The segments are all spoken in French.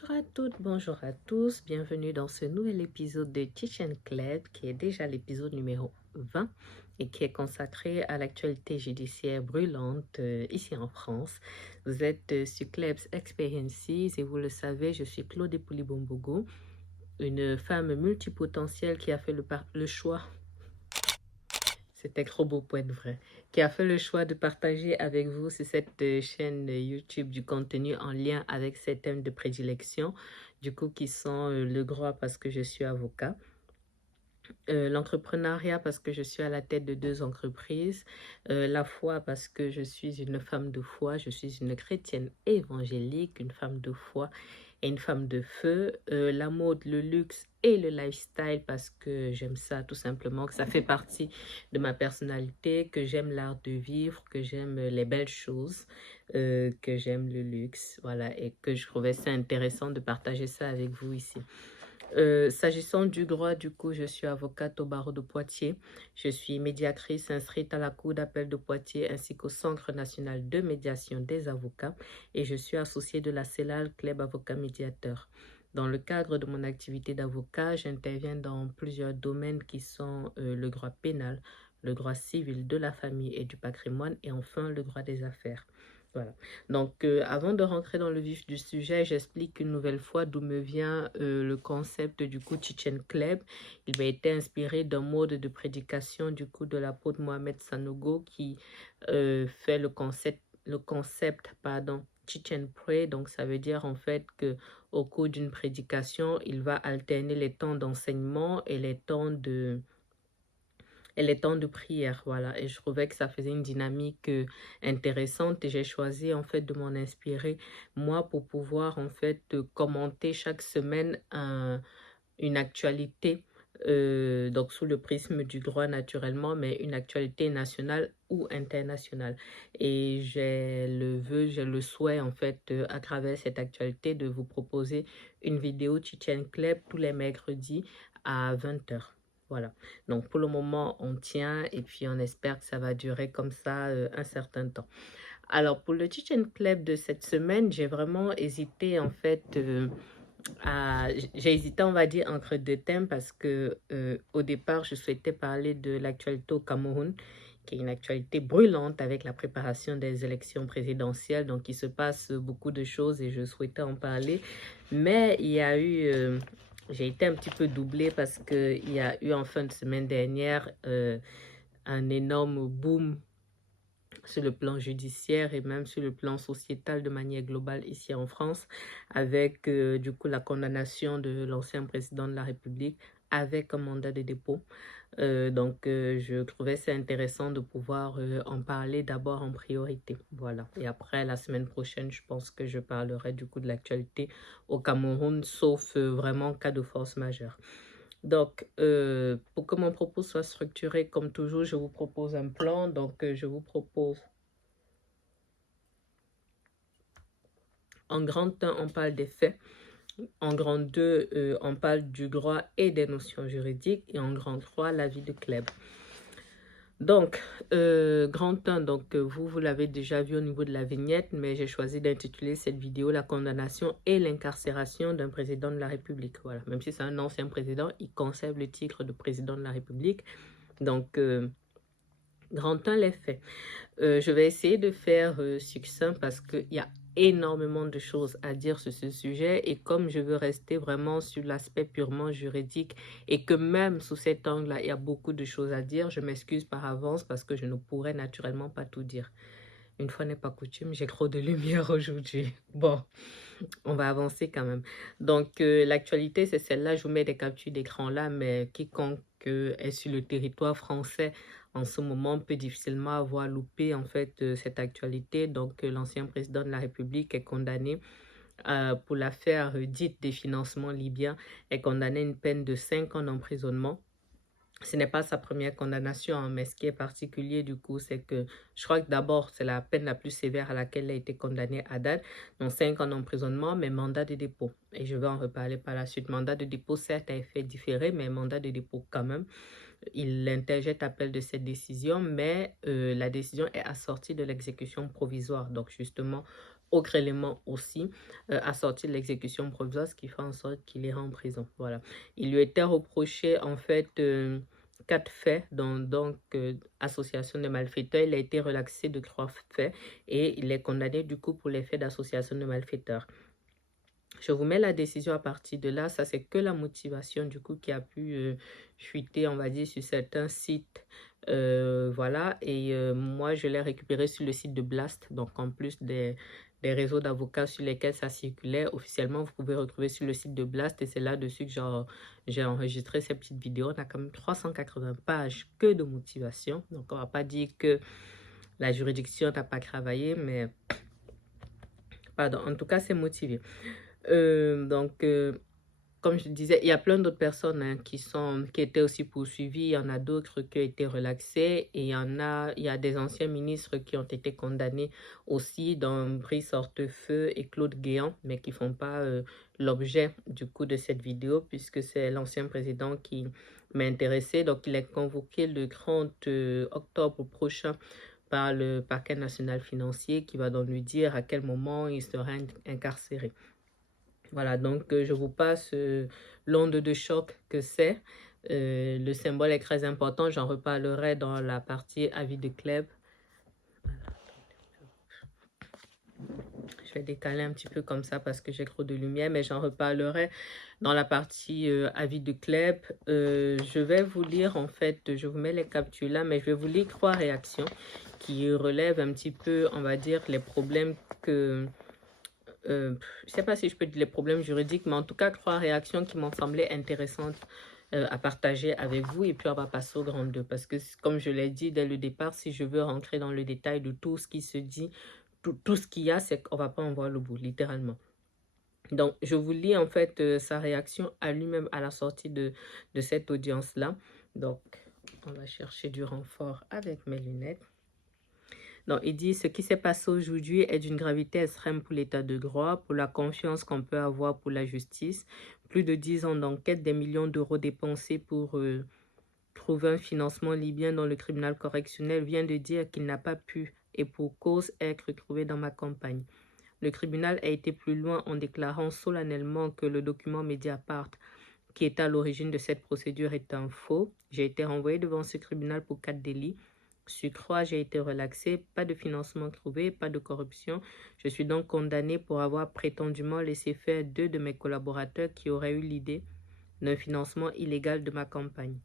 Bonjour à toutes, bonjour à tous, bienvenue dans ce nouvel épisode de Kitchen Club qui est déjà l'épisode numéro 20 et qui est consacré à l'actualité judiciaire brûlante ici en France. Vous êtes sur Clubs Experiences et vous le savez, je suis Claude Poulibombogo, une femme multipotentielle qui a fait le choix. C'était trop beau pour être vrai. Qui a fait le choix de partager avec vous sur cette chaîne YouTube du contenu en lien avec ses thèmes de prédilection, du coup qui sont le droit parce que je suis avocat, l'entrepreneuriat parce que je suis à la tête de 2 entreprises, la foi parce que je suis une femme de foi, je suis une chrétienne évangélique, une femme de foi et une femme de feu, la mode, le luxe et le lifestyle parce que j'aime ça tout simplement, que ça fait partie de ma personnalité, que j'aime l'art de vivre, que j'aime les belles choses, que j'aime le luxe, voilà, et que je trouvais ça intéressant de partager ça avec vous ici. S'agissant du droit, du coup, je suis avocate au barreau de Poitiers. Je suis médiatrice inscrite à la Cour d'appel de Poitiers ainsi qu'au Centre national de médiation des avocats et je suis associée de la CELAL Club Avocat Médiateur. Dans le cadre de mon activité d'avocat, j'interviens dans plusieurs domaines qui sont le droit pénal, le droit civil de la famille et du patrimoine et enfin le droit des affaires. Voilà. Donc, avant de rentrer dans le vif du sujet, j'explique une nouvelle fois d'où me vient le concept du coup Chichen Club. Il m'a été inspiré d'un mode de prédication du coup de l'apôtre Mohamed Sanogo qui fait le concept pardon, Chichen Pray. Donc, ça veut dire en fait que au cours d'une prédication, il va alterner les temps d'enseignement et les temps de prière, voilà. Et je trouvais que ça faisait une dynamique intéressante et j'ai choisi en fait de m'en inspirer moi pour pouvoir en fait commenter chaque semaine une actualité, donc sous le prisme du droit naturellement, mais une actualité nationale ou internationale. Et j'ai le souhait en fait à travers cette actualité de vous proposer une vidéo Chichen Club tous les mercredis à 20h. Voilà. Donc pour le moment, on tient et puis on espère que ça va durer comme ça un certain temps. Alors pour le Chichen Club de cette semaine, j'ai vraiment hésité en fait j'ai hésité, on va dire, entre 2 thèmes parce que au départ, je souhaitais parler de l'actualité au Cameroun, qui est une actualité brûlante avec la préparation des élections présidentielles. Donc, il se passe beaucoup de choses et je souhaitais en parler. Mais il y a eu, j'ai été un petit peu doublée parce qu'il y a eu en fin de semaine dernière un énorme boom sur le plan judiciaire et même sur le plan sociétal de manière globale ici en France, avec du coup la condamnation de l'ancien président de la République avec un mandat de dépôt. Donc, je trouvais ça intéressant de pouvoir en parler d'abord en priorité. Voilà. Et après, la semaine prochaine, je pense que je parlerai du coup de l'actualité au Cameroun, sauf vraiment cas de force majeure. Donc, pour que mon propos soit structuré, comme toujours, je vous propose un plan. Donc, je vous propose en grand 1, on parle des faits. En grand 2, on parle du droit et des notions juridiques. Et en grand 3, l'avis de Club. Donc, grand 1, donc vous l'avez déjà vu au niveau de la vignette, mais j'ai choisi d'intituler cette vidéo « La condamnation et l'incarcération d'un président de la République ». Voilà, même si c'est un ancien président, il conserve le titre de président de la République. Donc, grand 1, les faits. Je vais essayer de faire succinct parce qu'il y a énormément de choses à dire sur ce sujet et comme je veux rester vraiment sur l'aspect purement juridique et que même sous cet angle-là, il y a beaucoup de choses à dire, je m'excuse par avance parce que je ne pourrai naturellement pas tout dire. Une fois n'est pas coutume, j'ai trop de lumière aujourd'hui. Bon, on va avancer quand même. Donc, l'actualité, c'est celle-là. Je vous mets des captures d'écran là, mais quiconque est sur le territoire français en ce moment peut difficilement avoir loupé en fait cette actualité. Donc, l'ancien président de la République est condamné pour l'affaire dite des financements libyens, est condamné à une peine de 5 ans d'emprisonnement. Ce n'est pas sa première condamnation, hein, mais ce qui est particulier du coup, c'est que je crois que d'abord, c'est la peine la plus sévère à laquelle il a été condamné à date. Donc 5 ans d'emprisonnement, mais mandat de dépôt. Et je vais en reparler par la suite. Mandat de dépôt, certes, a effet différé, mais mandat de dépôt quand même. Il interjette appel de cette décision, mais la décision est assortie de l'exécution provisoire. Donc justement, autre élément aussi, a sorti de l'exécution provisoire, ce qui fait en sorte qu'il ira en prison. Voilà. Il lui était reproché, en fait, 4 faits, donc association de malfaiteurs. Il a été relaxé de 3 faits et il est condamné du coup pour les faits d'association de malfaiteurs. Je vous mets la décision à partir de là. Ça, c'est que la motivation du coup qui a pu fuiter, on va dire, sur certains sites. Voilà. Et moi, je l'ai récupéré sur le site de Blast. Donc, en plus des réseaux d'avocats sur lesquels ça circulait, officiellement, vous pouvez retrouver sur le site de Blast. Et c'est là-dessus que j'ai enregistré ces petites vidéos. On a quand même 380 pages que de motivation. Donc, on ne va pas dire que la juridiction n'a pas travaillé, mais pardon, en tout cas, c'est motivé. Comme je disais, il y a plein d'autres personnes hein, qui étaient aussi poursuivies. Il y en a d'autres qui ont été relaxés. Et il y a des anciens ministres qui ont été condamnés aussi, dont Brice Hortefeux et Claude Guéant, mais qui ne font pas l'objet du coup de cette vidéo, puisque c'est l'ancien président qui m'a intéressé. Donc, il est convoqué le 30 octobre prochain par le parquet national financier qui va donc lui dire à quel moment il sera incarcéré. Voilà, donc je vous passe l'onde de choc que c'est. Le symbole est très important, j'en reparlerai dans la partie avis de Kleb. Voilà. Je vais décaler un petit peu comme ça parce que j'ai trop de lumière, mais j'en reparlerai dans la partie avis de Kleb. Je vais vous lire, en fait, je vous mets les captures là, mais je vais vous lire 3 réactions qui relèvent un petit peu, on va dire, les problèmes que... je ne sais pas si je peux dire les problèmes juridiques, mais en tout cas, 3 réactions qui m'ont semblé intéressantes à partager avec vous. Et puis, on va passer au grand 2. Parce que, comme je l'ai dit dès le départ, si je veux rentrer dans le détail de tout ce qui se dit, tout ce qu'il y a, c'est qu'on ne va pas en voir le bout, littéralement. Donc, je vous lis en fait sa réaction à lui-même à la sortie de cette audience-là. Donc, on va chercher du renfort avec mes lunettes. Donc, il dit, ce qui s'est passé aujourd'hui est d'une gravité extrême pour l'état de droit, pour la confiance qu'on peut avoir pour la justice. Plus de 10 ans d'enquête, des millions d'euros dépensés pour trouver un financement libyen dont le tribunal correctionnel vient de dire qu'il n'a pas pu, et pour cause, être trouvé dans ma campagne. Le tribunal a été plus loin en déclarant solennellement que le document Mediapart qui est à l'origine de cette procédure est un faux. J'ai été renvoyé devant ce tribunal pour 4 délits. Sur 3, j'ai été relaxé, pas de financement trouvé, pas de corruption. Je suis donc condamné pour avoir prétendument laissé faire 2 de mes collaborateurs qui auraient eu l'idée d'un financement illégal de ma campagne.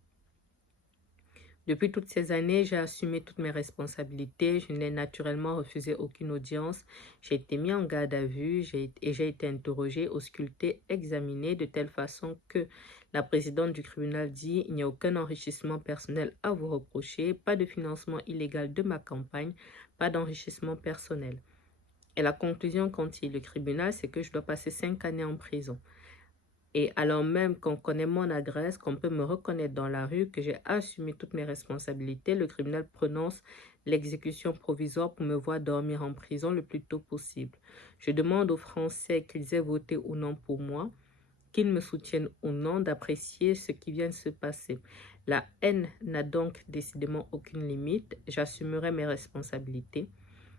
Depuis toutes ces années, j'ai assumé toutes mes responsabilités. Je n'ai naturellement refusé aucune audience. J'ai été mis en garde à vue et j'ai été interrogé, ausculté, examiné de telle façon que la présidente du tribunal dit « Il n'y a aucun enrichissement personnel à vous reprocher, pas de financement illégal de ma campagne, pas d'enrichissement personnel. » Et la conclusion qu'en tire le tribunal, c'est que je dois passer 5 années en prison. Et alors même qu'on connaît mon adresse, qu'on peut me reconnaître dans la rue, que j'ai assumé toutes mes responsabilités, le tribunal prononce l'exécution provisoire pour me voir dormir en prison le plus tôt possible. Je demande aux Français qu'ils aient voté ou non pour moi, qu'ils me soutiennent ou non, d'apprécier ce qui vient de se passer. La haine n'a donc décidément aucune limite. J'assumerai mes responsabilités.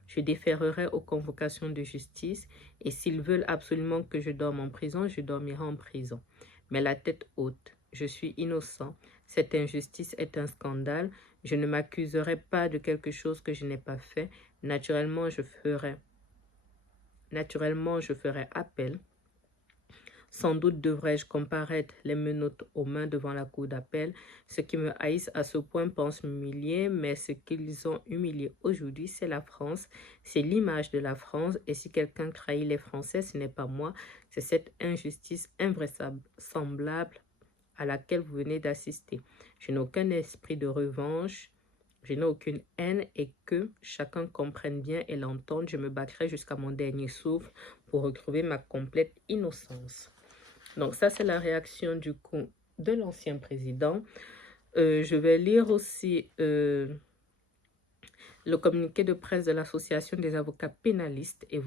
Je déférerai aux convocations de justice et s'ils veulent absolument que je dorme en prison, je dormirai en prison. Mais la tête haute, je suis innocent. Cette injustice est un scandale. Je ne m'accuserai pas de quelque chose que je n'ai pas fait. Naturellement, je ferai appel. Sans doute devrais-je comparaître les menottes aux mains devant la cour d'appel. Ceux qui me haïssent à ce point pensent m'humilier, mais ce qu'ils ont humilié aujourd'hui, c'est la France, c'est l'image de la France. Et si quelqu'un trahit les Français, ce n'est pas moi, c'est cette injustice invraisemblable à laquelle vous venez d'assister. Je n'ai aucun esprit de revanche, je n'ai aucune haine et que chacun comprenne bien et l'entende, je me battrai jusqu'à mon dernier souffle pour retrouver ma complète innocence. Donc ça, c'est la réaction du coup de l'ancien président. Je vais lire aussi le communiqué de presse de l'association des avocats pénalistes et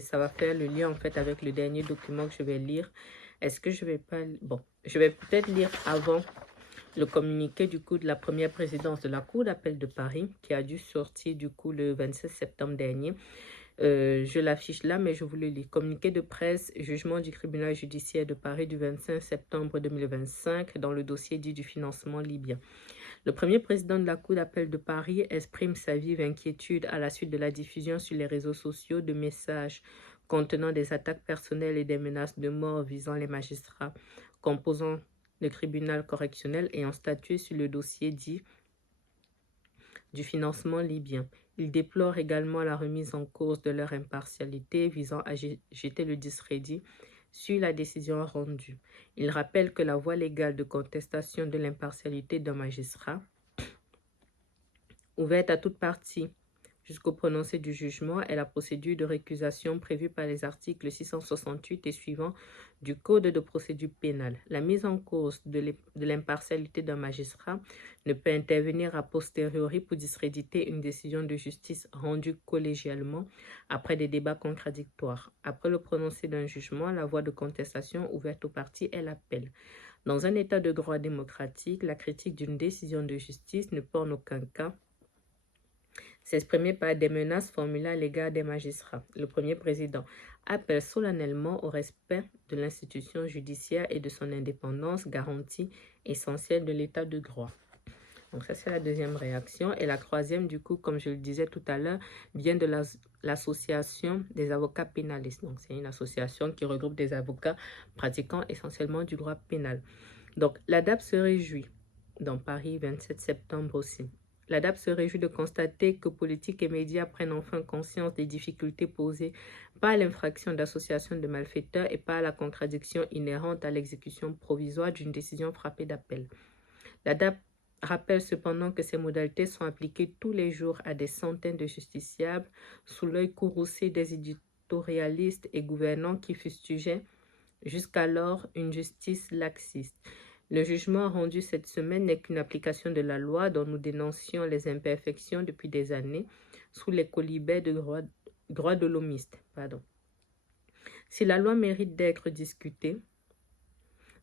ça va faire le lien en fait avec le dernier document que je vais lire. Est-ce que je vais pas... Bon, je vais peut-être lire avant le communiqué du coup de la première présidence de la Cour d'appel de Paris qui a dû sortir du coup le 26 septembre dernier. Je l'affiche là, mais je vous le lis. Communiqué de presse, jugement du tribunal judiciaire de Paris du 25 septembre 2025 dans le dossier dit du financement libyen. Le premier président de la Cour d'appel de Paris exprime sa vive inquiétude à la suite de la diffusion sur les réseaux sociaux de messages contenant des attaques personnelles et des menaces de mort visant les magistrats composant le tribunal correctionnel ayant statué sur le dossier dit du financement libyen. Il déplore également la remise en cause de leur impartialité visant à jeter le discrédit sur la décision rendue. Il rappelle que la voie légale de contestation de l'impartialité d'un magistrat, ouverte à toute partie jusqu'au prononcé du jugement, est la procédure de récusation prévue par les articles 668 et suivants du Code de procédure pénale. La mise en cause de l'impartialité d'un magistrat ne peut intervenir a posteriori pour discréditer une décision de justice rendue collégialement après des débats contradictoires. Après le prononcé d'un jugement, la voie de contestation ouverte aux parties est l'appel. Dans un état de droit démocratique, la critique d'une décision de justice ne peut en aucun cas s'exprimer par des menaces formulées à l'égard des magistrats. Le premier président appelle solennellement au respect de l'institution judiciaire et de son indépendance, garantie essentielle de l'état de droit. Donc ça, c'est la deuxième réaction. Et la troisième, du coup, comme je le disais tout à l'heure, vient de l'association des avocats pénalistes. Donc c'est une association qui regroupe des avocats pratiquant essentiellement du droit pénal. Donc l'ADAP se réjouit, dans Paris, 27 septembre aussi. L'ADAP se réjouit de constater que politiques et médias prennent enfin conscience des difficultés posées par l'infraction d'association de malfaiteurs et par la contradiction inhérente à l'exécution provisoire d'une décision frappée d'appel. L'ADAP rappelle cependant que ces modalités sont appliquées tous les jours à des centaines de justiciables sous l'œil courroucé des éditorialistes et gouvernants qui fustigeaient jusqu'alors une justice laxiste. Le jugement rendu cette semaine n'est qu'une application de la loi dont nous dénoncions les imperfections depuis des années sous les quolibets de droits de l'homiste. Si la loi mérite d'être discutée,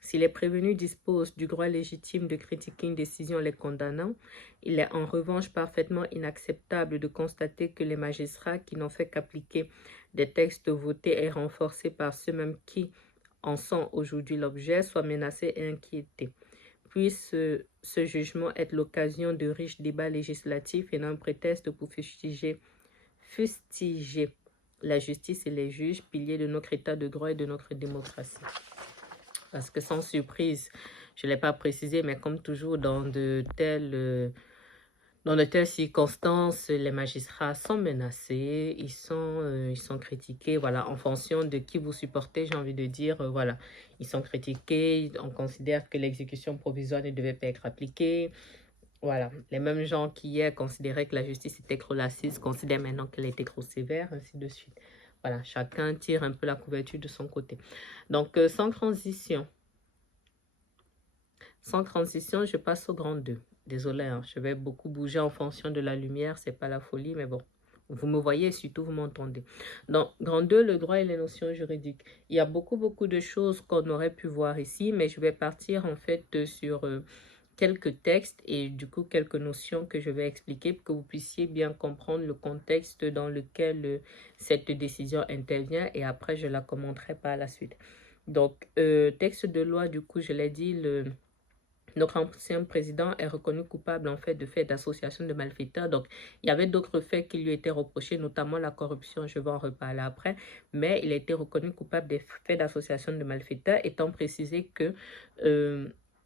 si les prévenus disposent du droit légitime de critiquer une décision les condamnant, il est en revanche parfaitement inacceptable de constater que les magistrats qui n'ont fait qu'appliquer des textes votés et renforcés par ceux-mêmes qui en sont aujourd'hui l'objet, soient menacés et inquiétés. Puisse ce jugement être l'occasion de riches débats législatifs et non un prétexte pour fustiger la justice et les juges, piliers de notre état de droit et de notre démocratie. Parce que sans surprise, je ne l'ai pas précisé, mais comme toujours dans de telles circonstances, les magistrats sont menacés, ils sont critiqués, voilà, en fonction de qui vous supportez, j'ai envie de dire, voilà, ils sont critiqués, on considère que l'exécution provisoire ne devait pas être appliquée, voilà, les mêmes gens qui hier considéraient que la justice était trop laxiste considèrent maintenant qu'elle était trop sévère, ainsi de suite. Voilà, chacun tire un peu la couverture de son côté. Donc, sans transition, je passe au grand 2. Désolée, hein, je vais beaucoup bouger en fonction de la lumière, c'est pas la folie, mais bon. Vous me voyez et surtout vous m'entendez. Donc, grand 2, le droit et les notions juridiques. Il y a beaucoup de choses qu'on aurait pu voir ici, mais je vais partir en fait sur quelques textes et du coup quelques notions que je vais expliquer pour que vous puissiez bien comprendre le contexte dans lequel cette décision intervient et après je la commenterai par la suite. Donc, texte de loi, du coup, je l'ai dit, notre ancien président est reconnu coupable en fait de faits d'association de malfaiteurs. Donc, il y avait d'autres faits qui lui étaient reprochés, notamment la corruption, je vais en reparler après. Mais il a été reconnu coupable des faits d'association de malfaiteurs, étant précisé que,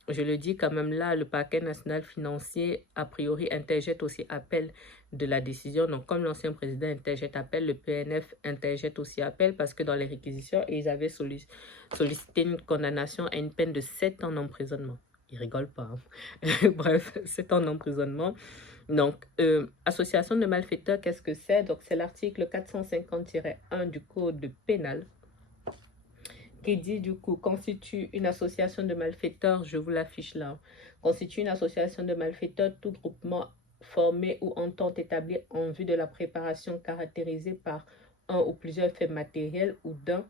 je le dis quand même là, le parquet national financier, a priori, interjette aussi appel de la décision. Donc, comme l'ancien président interjette appel, le PNF interjette aussi appel parce que dans les réquisitions, ils avaient sollicité une condamnation à une peine de 7 ans d'emprisonnement. Il rigole pas. Hein. Bref, 7 ans d'emprisonnement. Donc, association de malfaiteurs, qu'est-ce que c'est? Donc, c'est l'article 450-1 du Code pénal qui dit du coup, constitue une association de malfaiteurs, je vous l'affiche là, constitue une association de malfaiteurs, tout groupement formé ou entente établie en vue de la préparation caractérisée par un ou plusieurs faits matériels ou d'un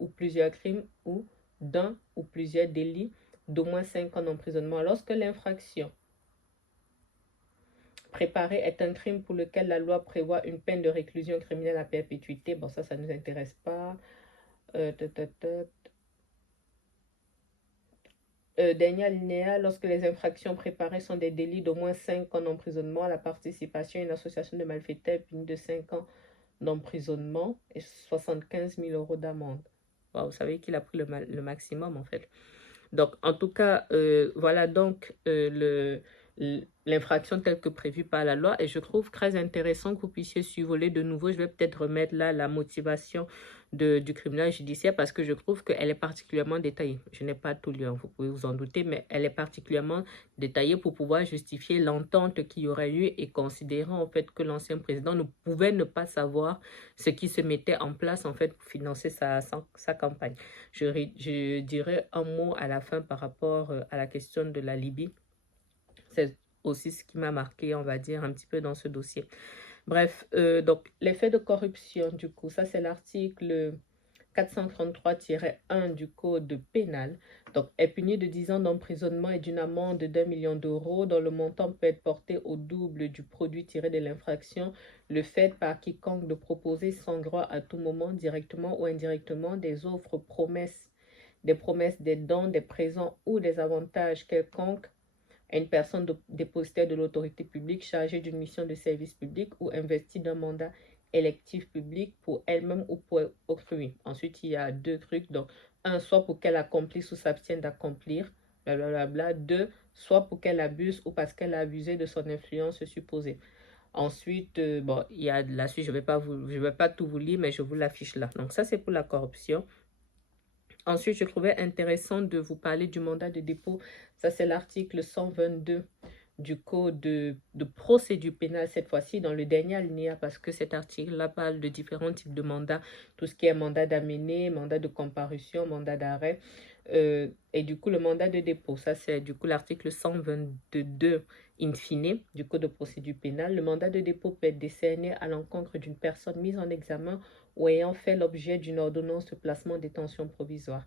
ou plusieurs crimes ou d'un ou plusieurs délits d'au moins 5 ans d'emprisonnement lorsque l'infraction préparer est un crime pour lequel la loi prévoit une peine de réclusion criminelle à perpétuité. Bon, ça ne nous intéresse pas. Euh, ta, ta, ta. Dernier alinéa, lorsque les infractions préparées sont des délits d'au moins 5 ans d'emprisonnement, la participation à une association de malfaiteurs est punie de 5 ans d'emprisonnement et 75 000 euros d'amende. Wow, vous savez qu'il a pris le maximum en fait. Donc, en tout cas, voilà donc l'infraction telle que prévue par la loi. Et je trouve très intéressant que vous puissiez survoler de nouveau. Je vais peut-être remettre là la motivation du tribunal judiciaire parce que je trouve qu'elle est particulièrement détaillée. Je n'ai pas tout lu, hein, vous pouvez vous en douter, mais elle est particulièrement détaillée pour pouvoir justifier l'entente qu'il y aurait eu et considérant en fait que l'ancien président ne pouvait ne pas savoir ce qui se mettait en place en fait pour financer sa campagne. Je dirais un mot à la fin par rapport à la question de la Libye. C'est aussi ce qui m'a marqué, on va dire, un petit peu dans ce dossier. Bref, donc les faits de corruption, du coup, ça c'est l'article 433-1 du Code pénal, donc est puni de 10 ans d'emprisonnement et d'une amende de 1 million d'euros dont le montant peut être porté au double du produit tiré de l'infraction, le fait par quiconque de proposer sans droit à tout moment, directement ou indirectement, des offres promesses, des dons, des présents ou des avantages quelconques à une personne dépositaire de l'autorité publique chargée d'une mission de service public ou investie d'un mandat électif public pour elle-même ou pour autrui. Ensuite, il y a deux trucs. Donc, un, soit pour qu'elle accomplisse ou s'abstienne d'accomplir, blablabla. Deux, soit pour qu'elle abuse ou parce qu'elle a abusé de son influence supposée. Ensuite, bon, il y a la suite, je vais pas tout vous lire, mais je vous l'affiche là. Donc, ça, c'est pour la corruption. Ensuite, je trouvais intéressant de vous parler du mandat de dépôt. Ça, c'est l'article 122 du Code de procédure pénale, cette fois-ci, dans le dernier alinéa, parce que cet article-là parle de différents types de mandats, tout ce qui est mandat d'amener, mandat de comparution, mandat d'arrêt, et du coup, le mandat de dépôt. Ça, c'est du coup l'article 122 in fine du Code de procédure pénale. Le mandat de dépôt peut être décerné à l'encontre d'une personne mise en examen ou ayant fait l'objet d'une ordonnance de placement en détention provisoire.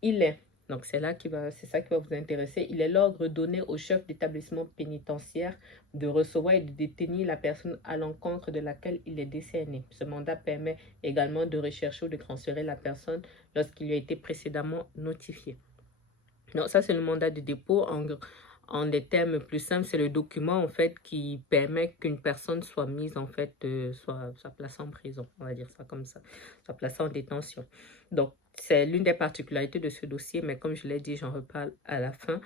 Il est, donc c'est ça qui va vous intéresser, il est l'ordre donné au chef d'établissement pénitentiaire de recevoir et de détenir la personne à l'encontre de laquelle il est décerné. Ce mandat permet également de rechercher ou de transférer la personne lorsqu'il lui a été précédemment notifié. Donc ça, c'est le mandat de dépôt. En des termes plus simples, c'est le document en fait qui permet qu'une personne soit mise en fait, soit placée en prison, on va dire ça comme ça, soit placée en détention. Donc c'est l'une des particularités de ce dossier, mais comme je l'ai dit, j'en reparle à la fin.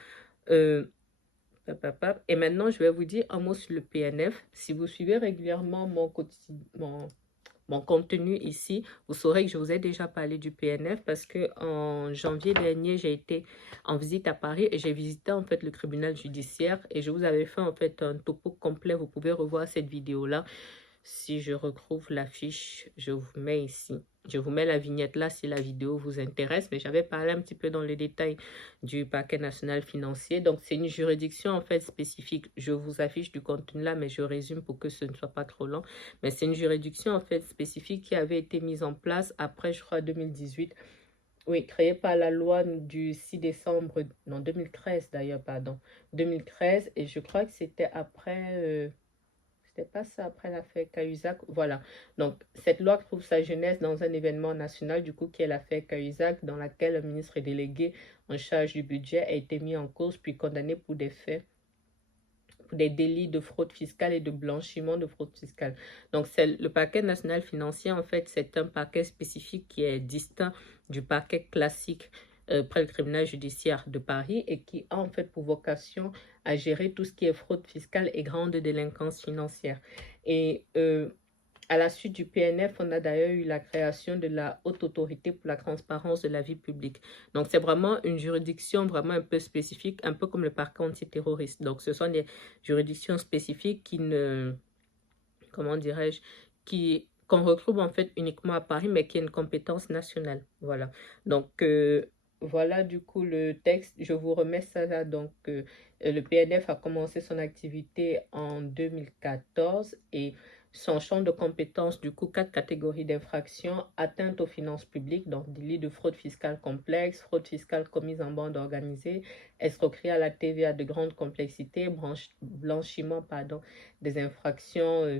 Et maintenant, je vais vous dire un mot sur le PNF. Si vous suivez régulièrement mon contenu ici, vous saurez que je vous ai déjà parlé du PNF parce que en janvier dernier, j'ai été en visite à Paris et j'ai visité en fait le tribunal judiciaire et je vous avais fait en fait un topo complet. Vous pouvez revoir cette vidéo-là. Si je retrouve l'affiche, je vous mets ici. Je vous mets la vignette là si la vidéo vous intéresse, mais j'avais parlé un petit peu dans les détails du parquet national financier. Donc, c'est une juridiction en fait spécifique. Je vous affiche du contenu là, mais je résume pour que ce ne soit pas trop long. Mais c'est une juridiction en fait spécifique qui avait été mise en place après, je crois, 2018. Oui, créée par la loi du 6 décembre, non, 2013 d'ailleurs, pardon. 2013, et je crois que c'était après... C'était pas ça après l'affaire Cahuzac. Voilà. Donc, cette loi trouve sa genèse dans un événement national, du coup, qui est l'affaire Cahuzac, dans laquelle le ministre délégué en charge du budget a été mis en cause puis condamné pour des faits, pour des délits de fraude fiscale et de blanchiment de fraude fiscale. Donc, c'est le parquet national financier, en fait, c'est un parquet spécifique qui est distinct du parquet classique près le tribunal judiciaire de Paris et qui a en fait pour vocation à gérer tout ce qui est fraude fiscale et grande délinquance financière. Et à la suite du PNF, on a d'ailleurs eu la création de la Haute Autorité pour la transparence de la vie publique. Donc, c'est vraiment une juridiction vraiment un peu spécifique, un peu comme le parquet antiterroriste. Donc, ce sont des juridictions spécifiques qui ne, comment dirais-je, qu'on retrouve en fait uniquement à Paris, mais qui est une compétence nationale. Voilà. Donc, voilà du coup le texte. Je vous remets ça là. Donc, le PNF a commencé son activité en 2014 et son champ de compétences, du coup, 4 catégories d'infractions: atteinte aux finances publiques, donc délit de fraude fiscale complexe, fraude fiscale commise en bande organisée, escroquerie à la TVA de grande complexité, blanchiment, pardon, des infractions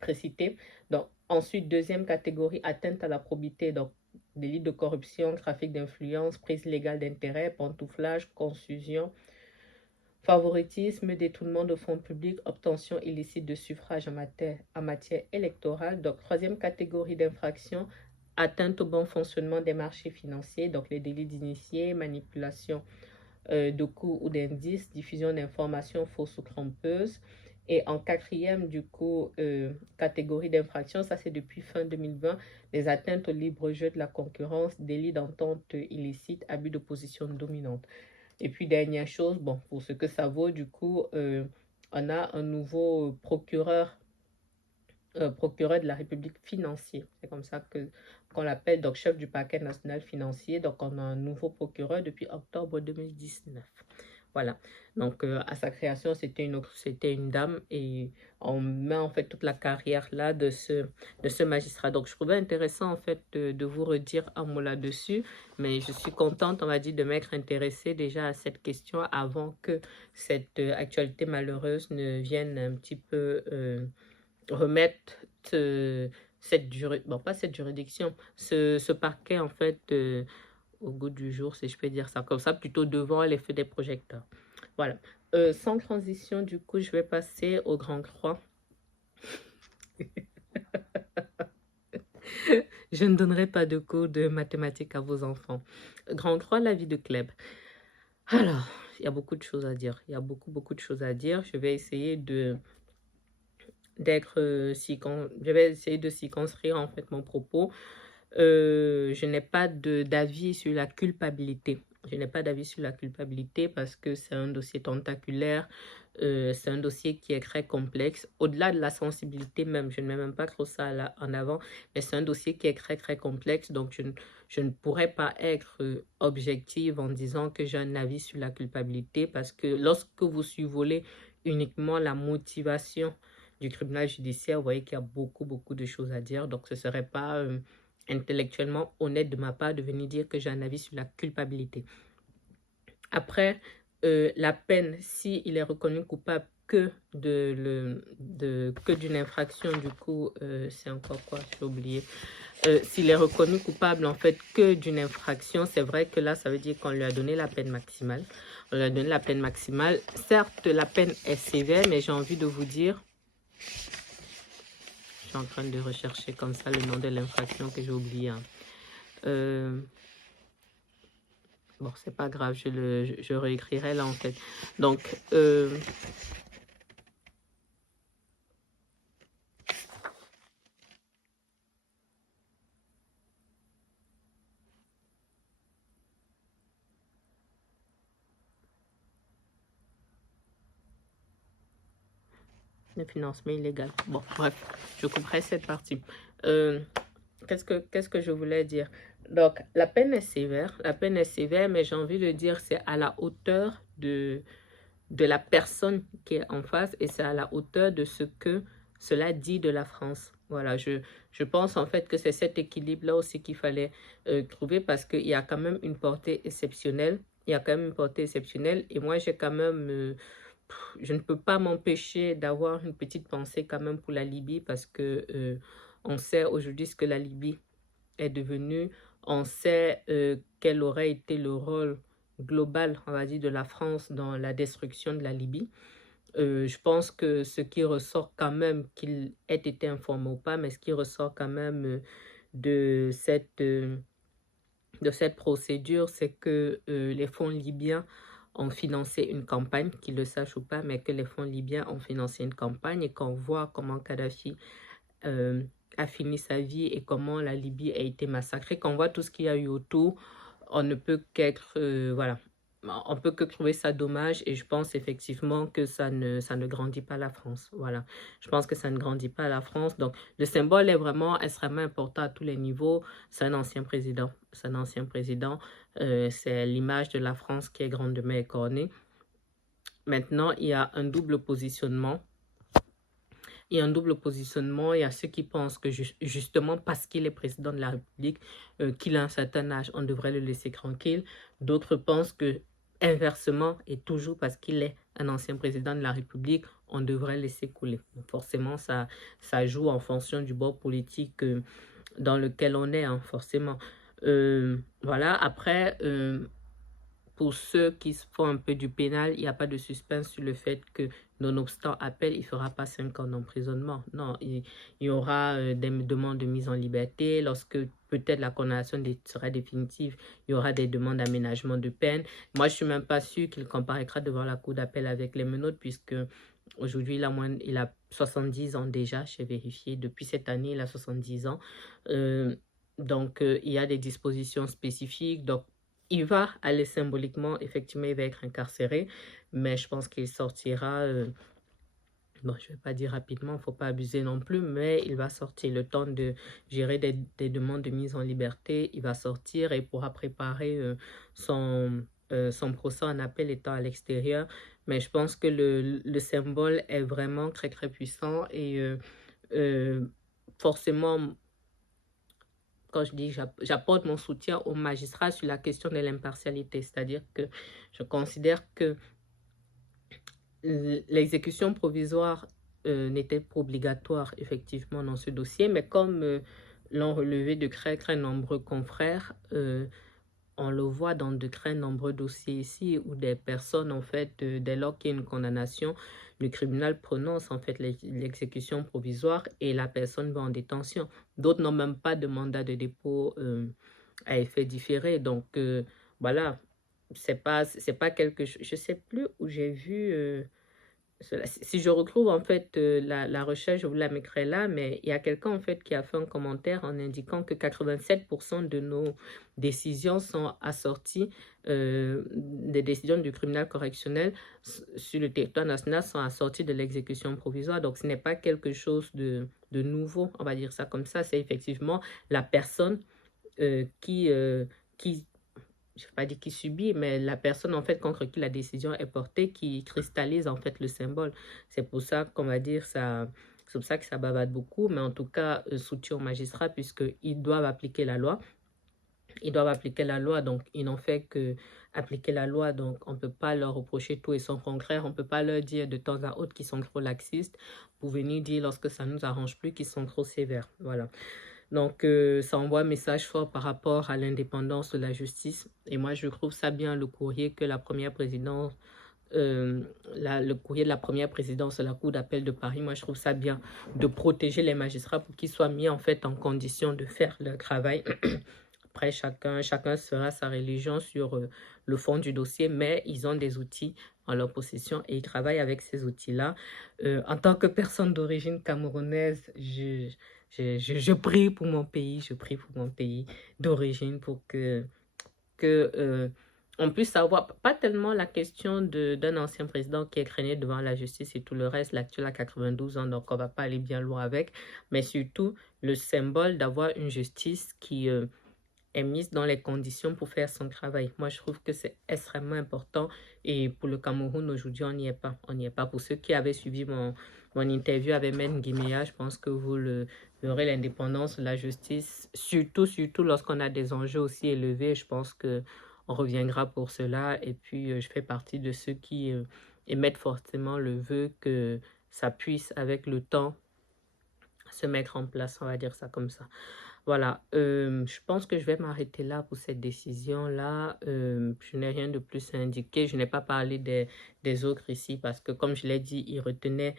précitées. Donc, ensuite, deuxième catégorie, atteinte à la probité, donc délit de corruption, trafic d'influence, prise légale d'intérêt, pantouflage, confusion, favoritisme, détournement de fonds publics, obtention illicite de suffrage en matière électorale. Donc, troisième catégorie d'infraction, atteinte au bon fonctionnement des marchés financiers, donc les délits d'initiés, manipulation de coûts ou d'indices, diffusion d'informations fausses ou trompeuses. Et en quatrième, du coup, catégorie d'infraction, ça c'est depuis fin 2020, les atteintes au libre jeu de la concurrence, délit d'entente illicite, abus de position dominante. Et puis, dernière chose, bon, pour ce que ça vaut, du coup, on a un nouveau procureur de la République financier. C'est comme ça qu'on l'appelle, donc chef du parquet national financier. Donc, on a un nouveau procureur depuis octobre 2019. Voilà. Donc, à sa création, c'était une dame et on met en fait toute la carrière là de ce magistrat. Donc, je trouvais intéressant en fait de vous redire un mot là-dessus, mais je suis contente, on va dire, de m'être intéressée déjà à cette question avant que cette actualité malheureuse ne vienne un petit peu remettre pas cette juridiction, ce parquet en fait au goût du jour, si je peux dire ça comme ça, plutôt devant l'effet des projecteurs. Voilà. Sans transition, du coup, je vais passer au grand croix. Je ne donnerai pas de cours de mathématiques à vos enfants. Grand croix, la vie de Kleb. Alors, il y a beaucoup de choses à dire. Il y a beaucoup de choses à dire. Je vais essayer je vais essayer de circonscrire en fait mon propos. Je n'ai pas d'avis sur la culpabilité. Je n'ai pas d'avis sur la culpabilité parce que c'est un dossier tentaculaire, c'est un dossier qui est très complexe. Au-delà de la sensibilité même, je ne mets même pas trop ça là, en avant, mais c'est un dossier qui est très complexe. Donc, je ne pourrais pas être objective en disant que j'ai un avis sur la culpabilité parce que lorsque vous survolez uniquement la motivation du tribunal judiciaire, vous voyez qu'il y a beaucoup de choses à dire. Donc, ce ne serait pas intellectuellement honnête de ma part de venir dire que j'ai un avis sur la culpabilité. Après, la peine, s'il est reconnu coupable que d'une infraction, du coup, c'est encore quoi, j'ai oublié. S'il est reconnu coupable, en fait, que d'une infraction, c'est vrai que là, ça veut dire qu'on lui a donné la peine maximale. On lui a donné la peine maximale. Certes, la peine est sévère, mais j'ai envie de vous dire, je suis en train de rechercher comme ça le nom de l'infraction que j'ai oublié. Hein. Bon, c'est pas grave, je réécrirai là en fait. Donc, le financement illégal. Bon, bref, je couperai cette partie. Qu'est-ce que je voulais dire? Donc, la peine est sévère. La peine est sévère, mais j'ai envie de dire c'est à la hauteur de la personne qui est en face et c'est à la hauteur de ce que cela dit de la France. Voilà, je pense en fait que c'est cet équilibre-là aussi qu'il fallait trouver parce qu'il y a quand même une portée exceptionnelle. Il y a quand même une portée exceptionnelle et moi j'ai quand même... je ne peux pas m'empêcher d'avoir une petite pensée quand même pour la Libye parce que on sait aujourd'hui ce que la Libye est devenue. On sait quel aurait été le rôle global, on va dire, de la France dans la destruction de la Libye. Je pense que ce qui ressort quand même, qu'il ait été informé ou pas, mais ce qui ressort quand même de cette procédure, c'est que les fonds libyens ont financé une campagne, qu'ils le sachent ou pas, mais que les fonds libyens ont financé une campagne et qu'on voit comment Kadhafi a fini sa vie et comment la Libye a été massacrée, qu'on voit tout ce qu'il y a eu autour, on ne peut qu'être, voilà, on peut que trouver ça dommage et je pense effectivement que ça ne grandit pas la France. Voilà, je pense que ça ne grandit pas la France. Donc, le symbole est vraiment extrêmement important à tous les niveaux. C'est un ancien président. C'est un ancien président. C'est l'image de la France qui est grande de et cornée. Maintenant, il y a un double positionnement. Il y a un double positionnement. Il y a ceux qui pensent que justement parce qu'il est président de la République, qu'il a un certain âge, on devrait le laisser tranquille. D'autres pensent que inversement, et toujours parce qu'il est un ancien président de la République, on devrait laisser couler. Donc forcément, ça joue en fonction du bord politique dans lequel on est, hein, forcément. Voilà, après, pour ceux qui font un peu du pénal, il n'y a pas de suspense sur le fait que, nonobstant appel, il ne fera pas 5 ans d'emprisonnement. Non, il y aura des demandes de mise en liberté. Lorsque peut-être la condamnation sera définitive, il y aura des demandes d'aménagement de peine. Moi, je ne suis même pas sûre qu'il comparaîtra devant la cour d'appel avec les menottes, puisque aujourd'hui, il a 70 ans déjà, j'ai vérifié. Depuis cette année, il a 70 ans. Donc, il y a des dispositions spécifiques. Donc, il va aller symboliquement, effectivement, il va être incarcéré, mais je pense qu'il sortira, bon, je ne vais pas dire rapidement, il ne faut pas abuser non plus, mais il va sortir le temps de gérer des demandes de mise en liberté, il va sortir et pourra préparer son procès en appel étant à l'extérieur. Mais je pense que le symbole est vraiment très, très puissant et forcément, quand je dis j'apporte mon soutien aux magistrats sur la question de l'impartialité, c'est-à-dire que je considère que l'exécution provisoire n'était pas obligatoire effectivement dans ce dossier, mais comme l'ont relevé de très nombreux confrères, on le voit dans de très nombreux dossiers ici où des personnes, en fait, dès lors qu'il y a une condamnation, le tribunal prononce en fait l'exécution provisoire et la personne va en détention. D'autres n'ont même pas de mandat de dépôt à effet différé. Donc, voilà, c'est pas quelque chose. Je sais plus où j'ai vu. Si je retrouve en fait la recherche, je vous la mettrai là, mais il y a quelqu'un en fait qui a fait un commentaire en indiquant que 87% de nos décisions sont assorties, des décisions du tribunal correctionnel sur le territoire national sont assorties de l'exécution provisoire. Donc ce n'est pas quelque chose de nouveau, on va dire ça comme ça, c'est effectivement la personne qui je ne vais pas dire qui subit, mais la personne en fait contre qui la décision est portée qui cristallise en fait le symbole. C'est pour ça qu'on va dire ça, c'est pour ça que ça bavade beaucoup, mais en tout cas, soutien aux magistrats puisqu'ils doivent appliquer la loi. Ils doivent appliquer la loi, donc ils n'ont fait que appliquer la loi, donc on ne peut pas leur reprocher tout et son contraire, on ne peut pas leur dire de temps à autre qu'ils sont trop laxistes pour venir dire lorsque ça ne nous arrange plus qu'ils sont trop sévères. Voilà. Donc, ça envoie un message fort par rapport à l'indépendance de la justice. Et moi, je trouve ça bien, le courrier que la première présidence, le courrier de la première présidence de la Cour d'appel de Paris, moi, je trouve ça bien de protéger les magistrats pour qu'ils soient mis en fait en condition de faire leur travail. Après, chacun fera sa religion sur le fond du dossier, mais ils ont des outils en leur possession et ils travaillent avec ces outils-là. En tant que personne d'origine camerounaise, je prie pour mon pays, je prie pour mon pays d'origine pour que on puisse savoir, pas tellement la question d'un ancien président qui est craigné devant la justice et tout le reste, l'actuel a 92 ans, donc on va pas aller bien loin avec, mais surtout le symbole d'avoir une justice qui est mise dans les conditions pour faire son travail. Moi, je trouve que c'est extrêmement important et pour le Cameroun, aujourd'hui, on n'y est pas. On n'y est pas. Pour ceux qui avaient suivi mon interview avec Men Guiméa, je pense que vous verrez l'indépendance de la justice, surtout lorsqu'on a des enjeux aussi élevés. Je pense que on reviendra pour cela et puis je fais partie de ceux qui émettent fortement le vœu que ça puisse, avec le temps, se mettre en place, on va dire ça comme ça. Voilà, je pense que je vais m'arrêter là pour cette décision-là. Je n'ai rien de plus à indiquer. Je n'ai pas parlé des autres ici parce que, comme je l'ai dit, ils retenaient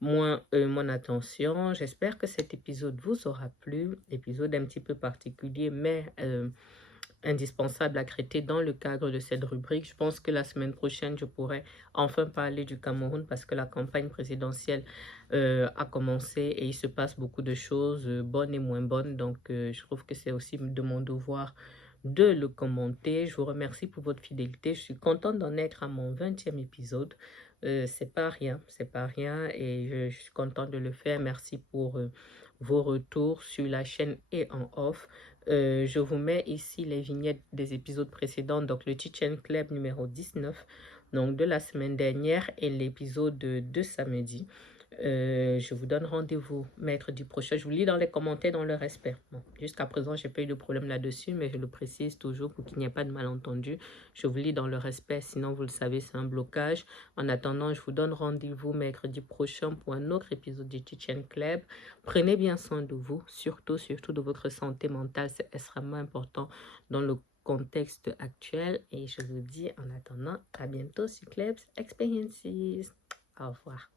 moins mon attention. J'espère que cet épisode vous aura plu. Épisode un petit peu particulier, mais indispensable à traiter dans le cadre de cette rubrique. Je pense que la semaine prochaine, je pourrai enfin parler du Cameroun parce que la campagne présidentielle a commencé et il se passe beaucoup de choses, bonnes et moins bonnes. Donc, je trouve que c'est aussi de mon devoir de le commenter. Je vous remercie pour votre fidélité. Je suis contente d'en être à mon 20e épisode. C'est pas rien, c'est pas rien et je suis contente de le faire. Merci pour vos retours sur la chaîne et en off. Je vous mets ici les vignettes des épisodes précédents, donc le Chichen Club numéro 19, donc de la semaine dernière et l'épisode de samedi. Je vous donne rendez-vous mercredi prochain. Je vous lis dans les commentaires dans le respect. Bon, jusqu'à présent, j'ai pas eu de problème là-dessus, mais je le précise toujours pour qu'il n'y ait pas de malentendu. Je vous lis dans le respect, sinon vous le savez, c'est un blocage. En attendant, je vous donne rendez-vous mercredi prochain pour un autre épisode du Chichen Club. Prenez bien soin de vous, surtout de votre santé mentale. C'est extrêmement important dans le contexte actuel. Et je vous dis en attendant, à bientôt sur Clubs Experiences. Au revoir.